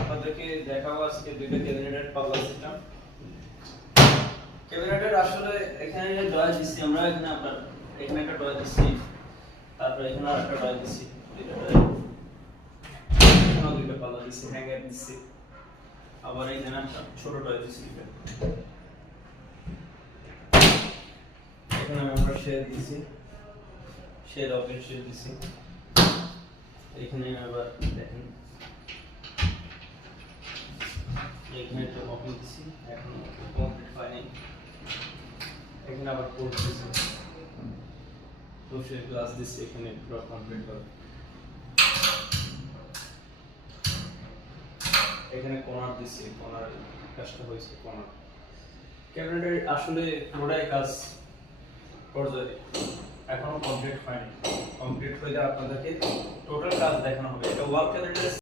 আপনাদেরকে দেখাবো আজকে দুইটা ক্যাবিনেটের পাল্লা সিস্টেম। ক্যাবিনেটের আসলে এখানে যে ড্রয়ার দিচ্ছি আমরা, এখানে আপনার এখানে একটা ড্রয়ার দিচ্ছি, তারপরে এখানে আরেকটা ড্রয়ার দিচ্ছি, দুইটা ড্রয়ার, এখানেও দুইটা পাল্লা দিচ্ছি, হ্যাঙ্গার দিচ্ছি, আবার এখানে একটা ছোট ড্রয়ার দিচ্ছি দুইটা। এখানে আমরা শেল দিচ্ছি, শেল ওপেন শেল দিচ্ছি। এখানে আবার দেখেন এখানে একটা ওপেন দিচ্ছি, এখন কমপ্লিট হয়নি। এখানে আবার পোর্ট দিচ্ছি, দোষের গ্লাস দিচ্ছি, এখানে পুরো কমপ্লিট হবে। এখানে কর্নার দিচ্ছি, কর্নার কাজটা হয়েছে কর্নার। ক্যাবিনেটের আসলে পুরোটাই কাজ পর্যায়ে, এখনো কমপ্লিট হয়নি। কমপ্লিট হয়ে আপনাদেরকে টোটাল কাজ দেখানো হবে। এটা ওয়াল ক্যাবিনেটের